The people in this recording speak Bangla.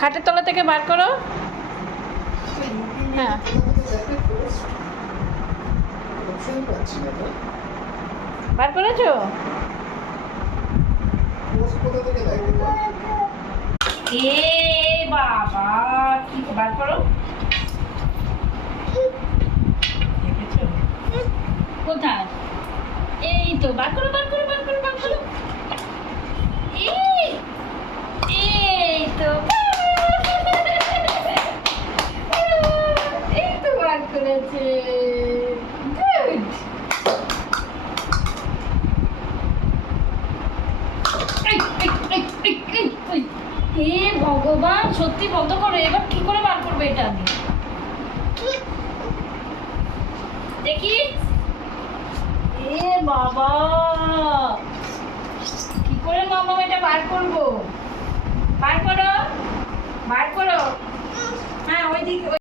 খাটের তলা থেকে বার করো। হ্যাঁ বার করেছো? এ বাবা, কি বার করো। দেখেছো কোথায়? এই তো বার করো বার করো বার করো বার করো। এই তো এই তো বার করেছে। গুড। হে ভগবান, সত্যি বন্ধ করো। এবার কি করে বার করবে এটা? আমি দেখি। এ বাবা, কি করে মামা এটা বার করবো? বার করো বার করো। হ্যাঁ ওইদিকে।